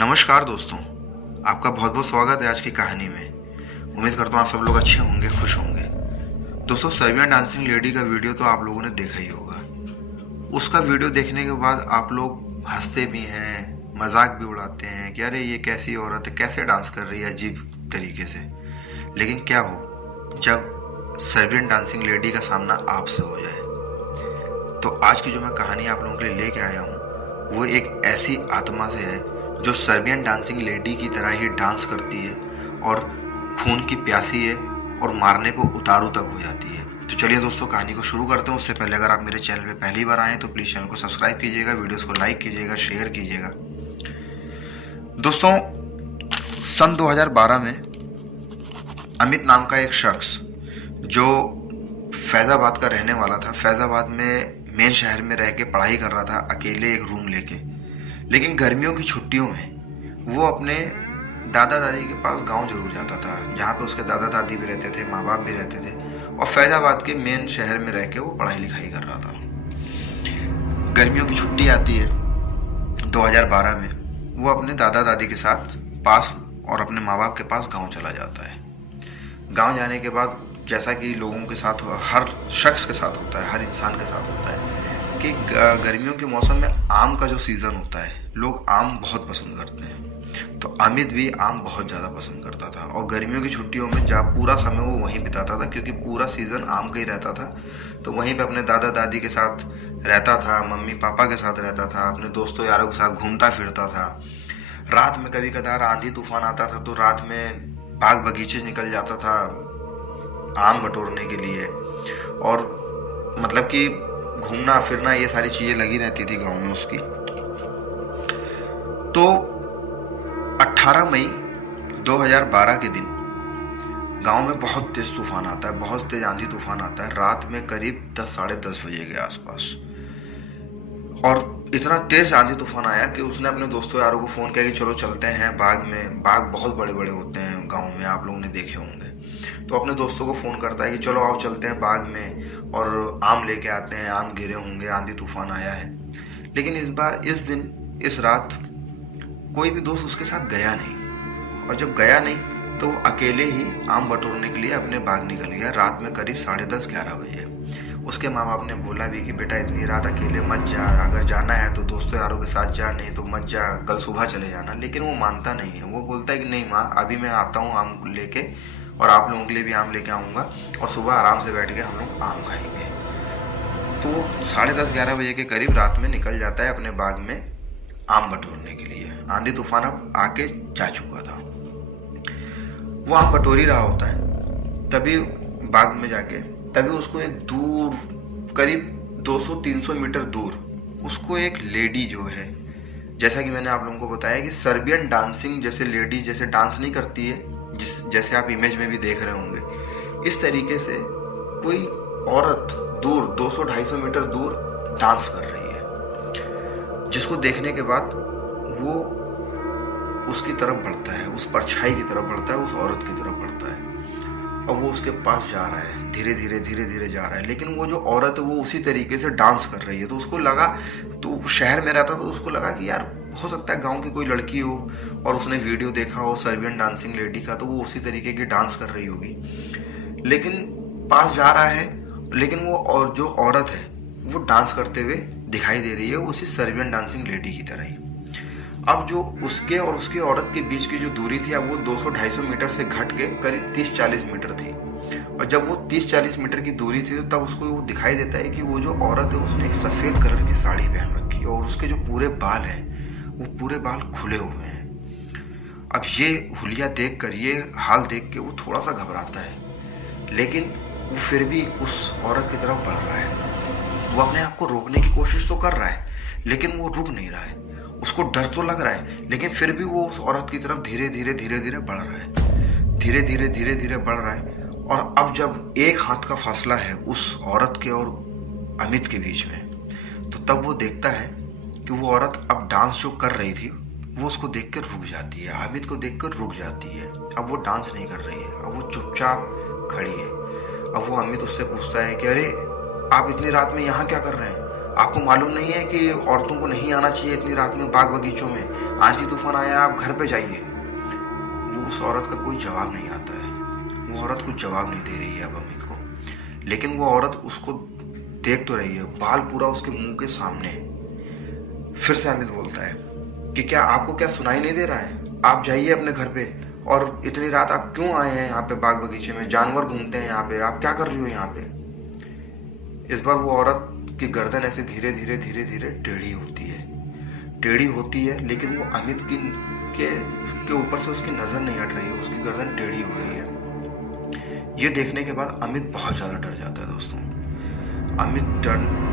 नमस्कार दोस्तों, आपका बहुत बहुत स्वागत है आज की कहानी में। उम्मीद करता हूँ आप सब लोग अच्छे होंगे, खुश होंगे। दोस्तों, सर्बियन डांसिंग लेडी का वीडियो तो आप लोगों ने देखा ही होगा। उसका वीडियो देखने के बाद आप लोग हंसते भी हैं, मजाक भी उड़ाते हैं कि अरे ये कैसी औरत है, कैसे डांस कर रही है अजीब तरीके से। लेकिन क्या हो जब सर्बियन डांसिंग लेडी का सामना आपसे हो जाए। तो आज की जो मैं कहानी आप लोगों के लिए लेके आया हूँ वो एक ऐसी आत्मा से है जो सर्बियन डांसिंग लेडी की तरह ही डांस करती है और खून की प्यासी है और मारने को उतारू तक हो जाती है। तो चलिए दोस्तों, कहानी को शुरू करते हैं। उससे पहले अगर आप मेरे चैनल पे पहली बार आए तो प्लीज़ चैनल को सब्सक्राइब कीजिएगा, वीडियोस को लाइक कीजिएगा, शेयर कीजिएगा। दोस्तों, सन 2012 में अमित नाम का एक शख्स जो फैज़ाबाद का रहने वाला था, फैज़ाबाद में मेन शहर में रह के पढ़ाई कर रहा था अकेले एक रूम लेके। लेकिन गर्मियों की छुट्टियों में वो अपने दादा दादी के पास गांव जरूर जाता था, जहाँ पे उसके दादा दादी भी रहते थे, माँ बाप भी रहते थे, और फैज़ाबाद के मेन शहर में रह के वो पढ़ाई लिखाई कर रहा था। गर्मियों की छुट्टी आती है 2012 में, वो अपने दादा दादी के साथ पास और अपने माँ बाप के पास गाँव चला जाता है। गाँव जाने के बाद जैसा कि लोगों के साथ, हर शख्स के साथ होता है, हर इंसान के साथ होता है कि गर्मियों के मौसम में आम का जो सीज़न होता है, लोग आम बहुत पसंद करते हैं। तो अमित भी आम बहुत ज़्यादा पसंद करता था और गर्मियों की छुट्टियों में जब पूरा समय वो वहीं बिताता था, क्योंकि पूरा सीज़न आम का ही रहता था। तो वहीं पे अपने दादा दादी के साथ रहता था, मम्मी पापा के साथ रहता था, अपने दोस्तों यारों के साथ घूमता फिरता था। रात में कभी कदार आंधी तूफान आता था तो रात में बाग बगीचे निकल जाता था आम बटोरने के लिए। और मतलब कि घूमना फिरना ये सारी चीजें लगी रहती थी गांव में उसकी। तो 18 मई 2012 के दिन गांव में बहुत तेज तूफान आता है, बहुत तेज आंधी तूफान आता है, रात में करीब 10 साढ़े 10 बजे के आसपास। और इतना तेज आंधी तूफान आया कि उसने अपने दोस्तों यारों को फ़ोन किया कि चलो चलते हैं बाग में। बाग बहुत बड़े बड़े होते हैं गांव में, आप लोगों ने देखे होंगे। तो अपने दोस्तों को फ़ोन करता है कि चलो आओ चलते हैं बाग में और आम लेके आते हैं, आम गिरे होंगे, आंधी तूफान आया है। लेकिन इस बार, इस दिन, इस रात कोई भी दोस्त उसके साथ गया नहीं। और जब गया नहीं तो वो अकेले ही आम बटोरने के लिए अपने बाग निकल गया रात में करीब 10:30 11 बजे। उसके माँ बाप ने बोला भी कि बेटा इतनी रात अकेले मत जा, अगर जाना है तो दोस्तों यारों के साथ जा, नहीं तो मत जा, कल सुबह चले जाना। लेकिन वो मानता नहीं है। वो बोलता है कि नहीं माँ, अभी मैं आता हूँ आम लेके और आप लोगों के लिए भी आम लेके आऊँगा और सुबह आराम से बैठ के हम लोग आम खाएंगे। तो 10:30 11 बजे के करीब रात में निकल जाता है अपने बाग में आम बटोरने के लिए। आंधी तूफान अब आके जा चुका था। वो आम बटोर ही रहा होता है, तभी बाग में जाके उसको एक दूर, करीब 200-300 मीटर दूर, उसको एक लेडी जो है, जैसा कि मैंने आप लोगों को बताया कि सर्बियन डांसिंग जैसे लेडी जैसे डांस नहीं करती है, जैसे आप इमेज में भी देख रहे होंगे, इस तरीके से कोई औरत दूर 200-250 मीटर दूर डांस कर रही है। जिसको देखने के बाद वो उसकी तरफ बढ़ता है, उस परछाई की तरफ बढ़ता है, उस औरत की तरफ बढ़ता है और वो उसके पास जा रहा है, धीरे धीरे जा रहा है। लेकिन वो जो औरत है वो उसी तरीके से डांस कर रही है। तो उसको लगा, तो शहर में रहता तो उसको लगा कि यार हो सकता है गांव की कोई लड़की हो और उसने वीडियो देखा हो सर्बियन डांसिंग लेडी का, तो वो उसी तरीके की डांस कर रही होगी। लेकिन पास जा रहा है, लेकिन वो और जो औरत है वो डांस करते हुए दिखाई दे रही है उसी सर्बियन डांसिंग लेडी की तरह ही। अब जो उसके और उसके औरत के बीच की जो दूरी थी, अब वो 200-250 मीटर से घट के करीब 30-40 मीटर थी। और जब वो 30-40 मीटर की दूरी थी तो तब उसको वो दिखाई देता है कि वो जो औरत है उसने एक सफ़ेद कलर की साड़ी पहन रखी है और उसके जो पूरे बाल हैं वो पूरे बाल खुले हुए हैं। अब ये हुलिया देख कर, ये हाल देख के वो थोड़ा सा घबराता है, लेकिन वो फिर भी उस औरत की तरफ बढ़ रहा है। वो अपने आप को रोकने की कोशिश तो कर रहा है, लेकिन वो रुक नहीं रहा है। उसको डर तो लग रहा है, लेकिन फिर भी वो उस औरत की तरफ धीरे धीरे बढ़ रहा है, धीरे धीरे बढ़ रहा है। और अब जब एक हाथ का फासला है उस औरत के और अमित के बीच में, तो तब वो देखता है कि वो औरत अब डांस जो कर रही थी वो उसको देख कर रुक जाती है, अमित को देख कर रुक जाती है। अब वो डांस नहीं कर रही है, अब वो चुपचाप खड़ी है। अब वो अमित उससे पूछता है कि अरे आप इतनी रात में यहाँ क्या कर रहे हैं? आपको मालूम नहीं है कि औरतों को नहीं आना चाहिए इतनी रात में बाग बगीचों में, आंधी तूफान आया, आप घर पे जाइए। वो उस औरत का कोई जवाब नहीं आता है, वो औरत कुछ जवाब नहीं दे रही है अब अमित को। लेकिन वो औरत उसको देख तो रही है, बाल पूरा उसके मुंह के सामने। फिर से अमित बोलता है कि क्या आपको क्या सुनाई नहीं दे रहा है, आप जाइए अपने घर पे, और इतनी रात आप क्यों आए हैं यहाँ पे बाग बगीचे में, जानवर घूमते हैं यहाँ पे, आप क्या कर रही हो यहाँ पे। इस बार वो औरत की गर्दन ऐसे धीरे धीरे धीरे धीरे टेढ़ी होती है, लेकिन वो अमित के ऊपर से उसकी नजर नहीं हट रही है, उसकी गर्दन टेढ़ी हो रही है। ये देखने के बाद अमित बहुत ज्यादा डर जाता है दोस्तों। अमित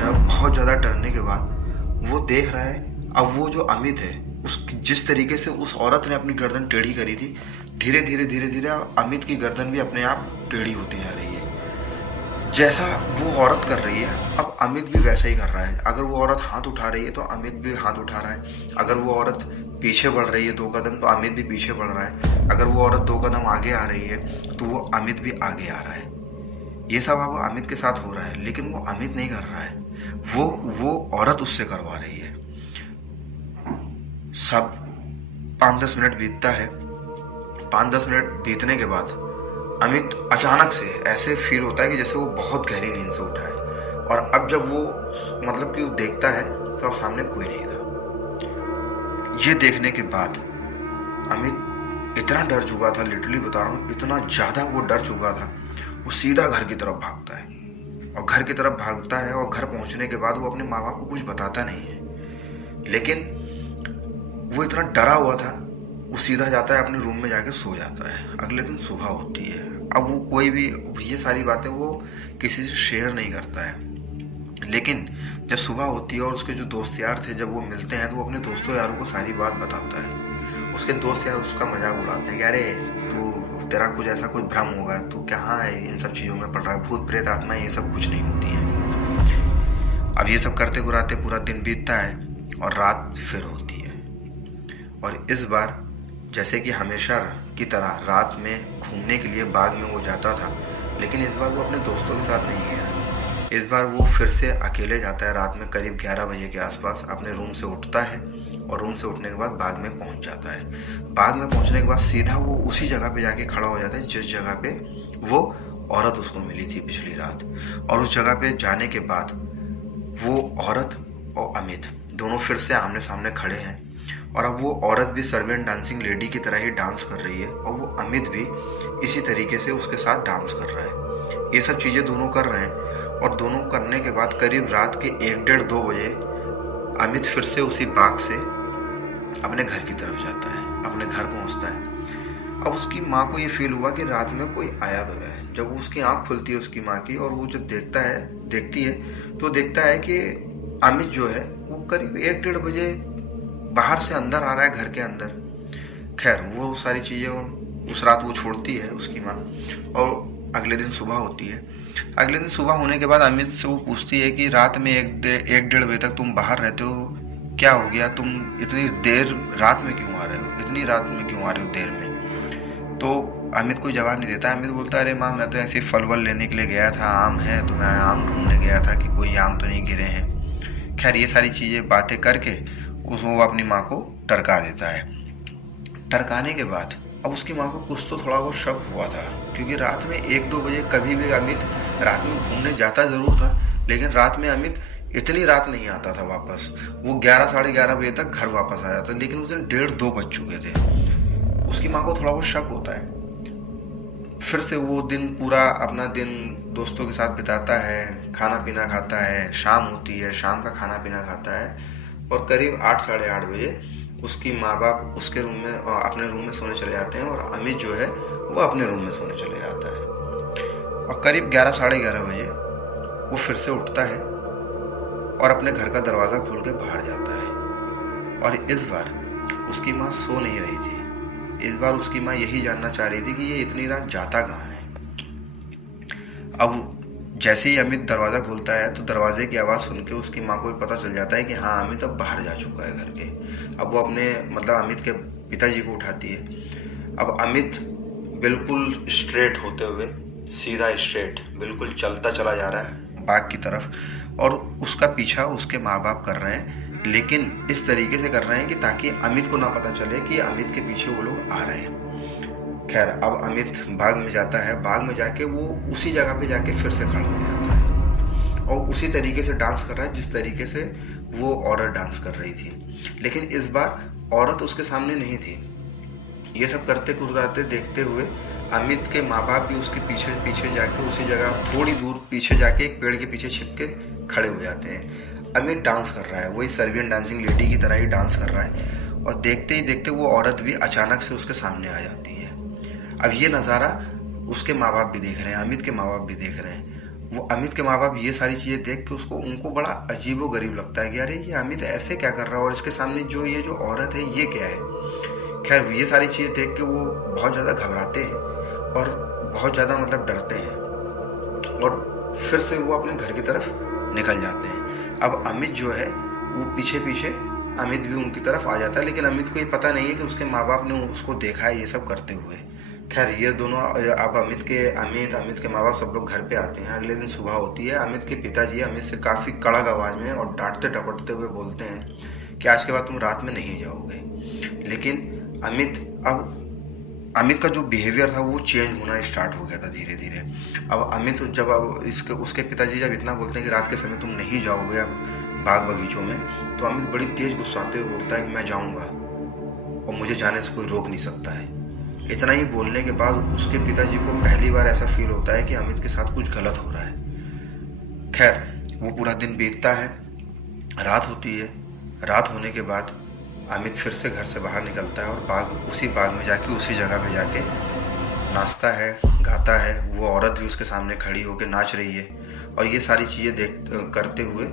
बहुत ज्यादा डरने के बाद वो देख रहा है, अब वो जो अमित है, उस जिस तरीके से उस औरत ने अपनी गर्दन टेढ़ी करी थी, धीरे धीरे अमित की गर्दन भी अपने आप टेढ़ी होती जा रही है। जैसा वो औरत कर रही है, अब अमित भी वैसा ही कर रहा है। अगर वो औरत हाथ उठा रही है तो अमित भी हाथ उठा रहा है। अगर वो औरत पीछे बढ़ रही है 2 कदम तो अमित भी पीछे बढ़ रहा है। अगर वो औरत 2 कदम आगे आ रही है तो वो अमित भी आगे आ रहा है। ये सब अब अमित के साथ हो रहा है, लेकिन वो अमित नहीं कर रहा है, वो औरत उससे करवा रही है। सब 5-10 मिनट बीतता है। 5-10 मिनट बीतने के बाद अमित अचानक से ऐसे फील होता है कि जैसे वो बहुत गहरी नींद से उठा है, और अब जब वो मतलब कि वो देखता है तो अब सामने कोई नहीं था। ये देखने के बाद अमित इतना डर चुका था, लिटरली बता रहा हूँ, इतना ज्यादा वो डर चुका था, वो सीधा घर की तरफ भागता है। और घर की तरफ भागता है और घर पहुंचने के बाद वो अपने माँ बाप को कुछ बताता नहीं है। लेकिन वो इतना डरा हुआ था, वो सीधा जाता है अपने रूम में जाके सो जाता है। अगले दिन सुबह होती है। अब वो कोई भी ये सारी बातें वो किसी से शेयर नहीं करता है। लेकिन जब सुबह होती है और उसके जो दोस्त यार थे, जब वो मिलते हैं तो वो अपने दोस्तों यारों को सारी बात बताता है। उसके दोस्त यार उसका मजाक उड़ाते हैं कि अरे तेरा कुछ ऐसा कुछ भ्रम होगा, तू कहाँ है इन सब चीज़ों में पड़ रहा है, भूत प्रेत आत्मा ये सब कुछ नहीं होती है। अब ये सब करते गुराते पूरा दिन बीतता है और रात फिर होती है। और इस बार जैसे कि हमेशा की तरह रात में घूमने के लिए बाग में वो जाता था, लेकिन इस बार वो अपने दोस्तों के साथ नहीं गया। इस बार वो फिर से अकेले जाता है। रात में करीब 11 बजे के आसपास अपने रूम से उठता है और रूम से उठने के बाद बाग में पहुंच जाता है। बाग में पहुंचने के बाद सीधा वो उसी जगह पे जाके खड़ा हो जाता है जिस जगह पे वो औरत उसको मिली थी पिछली रात। और उस जगह पे जाने के बाद वो औरत और अमित दोनों फिर से आमने सामने खड़े हैं। और अब वो औरत भी सर्वेंट डांसिंग लेडी की तरह ही डांस कर रही है और वो अमित भी इसी तरीके से उसके साथ डांस कर रहा है। ये सब चीज़ें दोनों कर रहे हैं। और दोनों करने के बाद करीब रात के 1-1:30-2 बजे अमित फिर से उसी बाग से अपने घर की तरफ जाता है, अपने घर पहुंचता है। अब उसकी माँ को ये फील हुआ कि रात में कोई आया तो है। जब वो उसकी आँख खुलती है उसकी माँ की, और वो जब देखती है तो देखता है कि अमित जो है वो करीब 1-1:30 बजे बाहर से अंदर आ रहा है घर के अंदर। खैर वो सारी चीज़ें उस रात वो छोड़ती है उसकी माँ। और अगले दिन सुबह होती है। अगले दिन सुबह होने के बाद अमित से वो पूछती है कि रात में 1-1:30 बजे तक तुम बाहर रहते हो, क्या हो गया, तुम इतनी देर रात में क्यों आ रहे हो, इतनी रात में क्यों आ रहे हो देर में। तो अमित कोई जवाब नहीं देता। अमित बोलता है अरे माँ मैं तो ऐसे फल वल लेने के लिए गया था, आम है तो मैं आम ढूंढने गया था कि कोई आम तो नहीं गिरे हैं। खैर ये सारी चीज़ें बातें करके वो अपनी माँ को टरका देता है। टरकाने के बाद अब उसकी माँ को कुछ तो थोड़ा बहुत शक हुआ था, क्योंकि रात में 1-2 बजे कभी भी अमित रात में घूमने जाता ज़रूर था, लेकिन रात में अमित इतनी रात नहीं आता था वापस। वो 11-11:30 बजे तक घर वापस आ जाता, लेकिन उस दिन 1:30-2 बज चुके थे। उसकी माँ को थोड़ा बहुत शक होता है। फिर से वो दिन पूरा अपना दिन दोस्तों के साथ बिताता है, खाना पीना खाता है, शाम होती है, शाम का खाना पीना खाता है, और करीब 8-8:30 बजे उसकी माँ बाप उसके रूम में अपने रूम में सोने चले जाते हैं और अमित जो है वो अपने रूम में सोने चले जाता है। और करीब 11-11:30 बजे वो फिर से उठता है और अपने घर का दरवाज़ा खोल के बाहर जाता है। और इस बार उसकी माँ सो नहीं रही थी। इस बार उसकी माँ यही जानना चाह रही थी कि ये इतनी रात जाता कहाँ है। अब जैसे ही अमित दरवाज़ा खोलता है तो दरवाजे की आवाज़ सुन के उसकी माँ को भी पता चल जाता है कि हाँ अमित अब बाहर जा चुका है घर के। अब वो अपने अमित के पिताजी को उठाती है। अब अमित बिल्कुल स्ट्रेट होते हुए, सीधा स्ट्रेट बिल्कुल चलता चला जा रहा है बाग की तरफ। और उसका पीछा उसके माँ बाप कर रहे हैं, लेकिन इस तरीके से कर रहे हैं कि ताकि अमित को ना पता चले कि अमित के पीछे वो लोग आ रहे हैं। खैर, अब अमित बाग में जाता है। बाग में जाके वो उसी जगह पे जाके फिर से खड़ा हो जाता है और उसी तरीके से डांस कर रहा है जिस तरीके से वो औरत डांस कर रही थी, लेकिन इस बार औरत उसके सामने नहीं थी। ये सब करते कुर्राते देखते हुए अमित के माँ बाप भी उसके पीछे पीछे जाके उसी जगह थोड़ी दूर पीछे जाके एक पेड़ के पीछे छिप के खड़े हो जाते हैं। अमित डांस कर रहा है, वही सर्बियन डांसिंग लेडी की तरह ही डांस कर रहा है, और देखते ही देखते वो औरत भी अचानक से उसके सामने आ जाती है। अब ये नज़ारा उसके माँ बाप भी देख रहे हैं, अमित के माँ बाप भी देख रहे हैं। वो अमित के माँ बाप ये सारी चीज़ें देख के उनको बड़ा अजीब व गरीब लगता है कि अरे ये अमित ऐसे क्या कर रहा है, और इसके सामने ये जो औरत है ये क्या है। खैर, ये सारी चीज़ें देख के वो बहुत ज़्यादा घबराते हैं और बहुत ज़्यादा डरते हैं, और फिर से वो अपने घर की तरफ निकल जाते हैं। अब अमित जो है वो पीछे पीछे अमित भी उनकी तरफ आ जाता है, लेकिन अमित को ये पता नहीं है कि उसके माँ बाप ने उसको देखा है ये सब करते हुए। खैर, ये दोनों अब अमित के माँ बाप सब लोग घर पे आते हैं। अगले दिन सुबह होती है। अमित के पिताजी अमित से काफ़ी कड़क आवाज़ में और डांटते डपटते हुए बोलते हैं कि आज के बाद तुम रात में नहीं जाओगे। लेकिन अमित का जो बिहेवियर था वो चेंज होना स्टार्ट हो गया था धीरे धीरे। अब अमित उसके पिताजी जब इतना बोलते हैं कि रात के समय तुम नहीं जाओगे अब बाग बगीचों में, तो अमित बड़ी तेज गुस्साते हुए बोलता है कि मैं जाऊंगा और मुझे जाने से कोई रोक नहीं सकता है। इतना ही बोलने के बाद उसके पिताजी को पहली बार ऐसा फील होता है कि अमित के साथ कुछ गलत हो रहा है। खैर, वो पूरा दिन बीतता है, रात होती है। रात होने के बाद अमित फिर से घर से बाहर निकलता है और उसी बाग में जाके उसी जगह पे जाके नाचता है, गाता है। वो औरत भी उसके सामने खड़ी होकर नाच रही है, और ये सारी चीज़ें करते हुए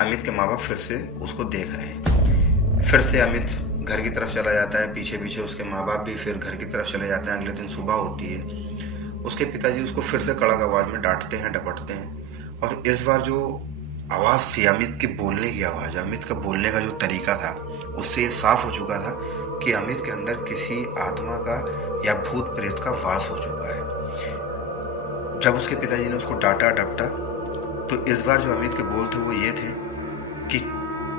अमित के माँ बाप फिर से उसको देख रहे हैं। फिर से अमित घर की तरफ चला जाता है, पीछे पीछे उसके माँ बाप भी फिर घर की तरफ चले जाते हैं। अगले दिन सुबह होती है। उसके पिताजी उसको फिर से कड़क आवाज़ में डांटते हैं, डपटते हैं, और इस बार जो आवाज़ थी अमित की बोलने की आवाज़, अमित का बोलने का जो तरीका था, उससे ये साफ हो चुका था कि अमित के अंदर किसी आत्मा का या भूत प्रेत का वास हो चुका है। जब उसके पिताजी ने उसको डांटा डपटा, तो इस बार जो अमित के बोल थे वो ये थे कि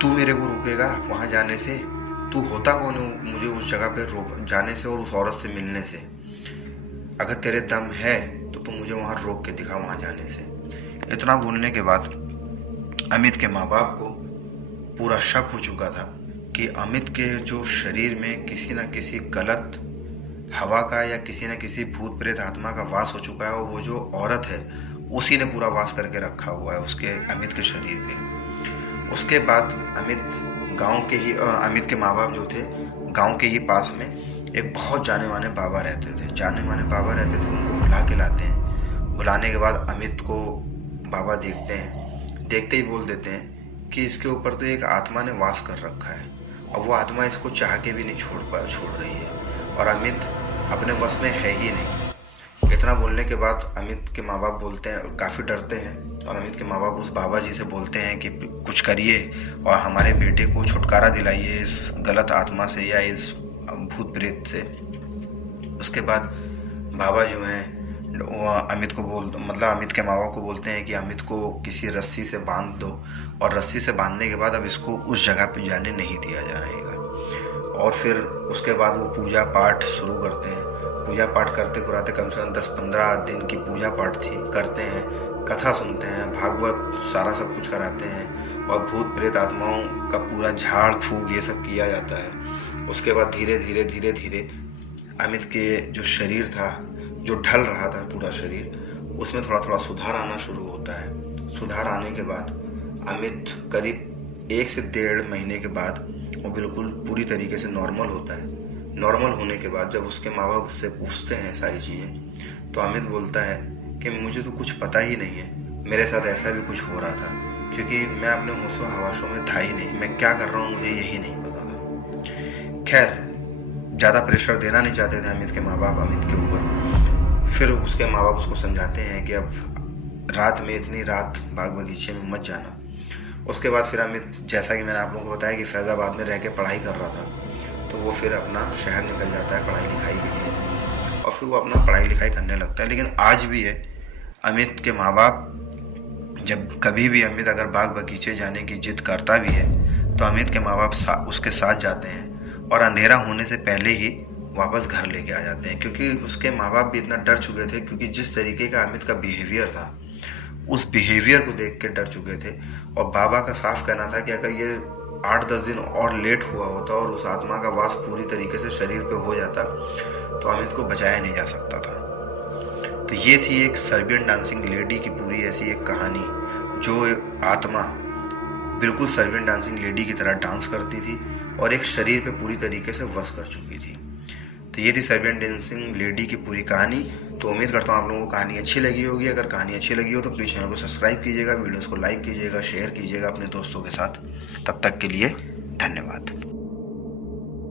तू मेरे को रोकेगा वहाँ जाने से? तू होता कौन है मुझे उस जगह पे रोक जाने से और उस औरत से मिलने से? अगर तेरे दम है तो तू मुझे वहाँ रोक के दिखा वहाँ जाने से। इतना बोलने के बाद अमित के माँ बाप को पूरा शक हो चुका था कि अमित के जो शरीर में किसी न किसी गलत हवा का या किसी न किसी भूत प्रेत आत्मा का वास हो चुका है, और वो जो औरत है उसी ने पूरा वास करके रखा हुआ है उसके अमित के शरीर पे। उसके बाद अमित के माँ बाप जो थे, गांव के ही पास में एक बहुत जाने माने बाबा रहते थे। उनको बुला के लाते हैं। बुलाने के बाद अमित को बाबा देखते हैं, देखते ही बोल देते हैं कि इसके ऊपर तो एक आत्मा ने वास कर रखा है, और वो आत्मा इसको चाह के भी नहीं छोड़ रही है, और अमित अपने वश में है ही नहीं। इतना बोलने के बाद अमित के माँ बाप बोलते हैं, काफ़ी डरते हैं, और अमित के माँ बाप उस बाबा जी से बोलते हैं कि कुछ करिए और हमारे बेटे को छुटकारा दिलाइए इस गलत आत्मा से या इस भूत प्रेत से। उसके बाद बाबा जो हैं अमित के माँ बाप को बोलते हैं कि अमित को किसी रस्सी से बांध दो, और रस्सी से बांधने के बाद अब इसको उस जगह पे जाने नहीं दिया जा रहेगा। और फिर उसके बाद वो पूजा पाठ शुरू करते हैं। पूजा पाठ करते कराते कम से कम 10-15 दिन की पूजा पाठ करते हैं, कथा सुनते हैं, भागवत सारा सब कुछ कराते हैं, और भूत प्रेत आत्माओं का पूरा झाड़ फूक ये सब किया जाता है। उसके बाद धीरे धीरे अमित के जो शरीर था, जो ढल रहा था पूरा शरीर, उसमें थोड़ा थोड़ा सुधार आना शुरू होता है। सुधार आने के बाद अमित करीब 1 से 1.5 महीने के बाद वो बिल्कुल पूरी तरीके से नॉर्मल होता है। नॉर्मल होने के बाद जब उसके माँ बाप उससे पूछते हैं सारी चीज़ें, तो अमित बोलता है कि मुझे तो कुछ पता ही नहीं है, मेरे साथ ऐसा भी कुछ हो रहा था, क्योंकि मैं अपने होशो हवासों में था ही नहीं, मैं क्या कर रहा हूँ मुझे यही नहीं पता था। खैर, ज़्यादा प्रेशर देना नहीं चाहते थे अमित के माँ बाप अमित के ऊपर। फिर उसके माँ बाप उसको समझाते हैं कि अब रात में इतनी रात बाग बगीचे में मत जाना। उसके बाद फिर अमित, जैसा कि मैंने आप लोगों को बताया कि फैज़ाबाद में रह के पढ़ाई कर रहा था, तो वो फिर अपना शहर निकल जाता है पढ़ाई लिखाई के लिए, और फिर वो अपना पढ़ाई लिखाई करने लगता है। लेकिन आज भी है, अमित के माँ बाप जब कभी भी अमित अगर बाग बगीचे जाने की जिद करता भी है तो अमित के माँ बाप उसके साथ जाते हैं और अंधेरा होने से पहले ही वापस घर लेके आ जाते हैं, क्योंकि उसके माँ बाप भी इतना डर चुके थे, क्योंकि जिस तरीके का अमित का बिहेवियर था उस बिहेवियर को देख के डर चुके थे। और बाबा का साफ कहना था कि अगर ये 8-10 दिन और लेट हुआ होता और उस आत्मा का वास पूरी तरीके से शरीर पे हो जाता तो अमित को बचाया नहीं जा सकता था। तो ये थी एक सर्बियन डांसिंग लेडी की पूरी ऐसी एक कहानी, जो आत्मा बिल्कुल सर्बियन डांसिंग लेडी की तरह डांस करती थी और एक शरीर पे पूरी तरीके से वश कर चुकी थी। तो ये थी सर्बियन डांसिंग लेडी की पूरी कहानी। तो उम्मीद करता हूँ आप लोगों को कहानी अच्छी लगी होगी। अगर कहानी अच्छी लगी हो तो प्लीज़ चैनल को सब्सक्राइब कीजिएगा, वीडियोस को लाइक कीजिएगा, शेयर कीजिएगा अपने दोस्तों के साथ। तब तक के लिए धन्यवाद।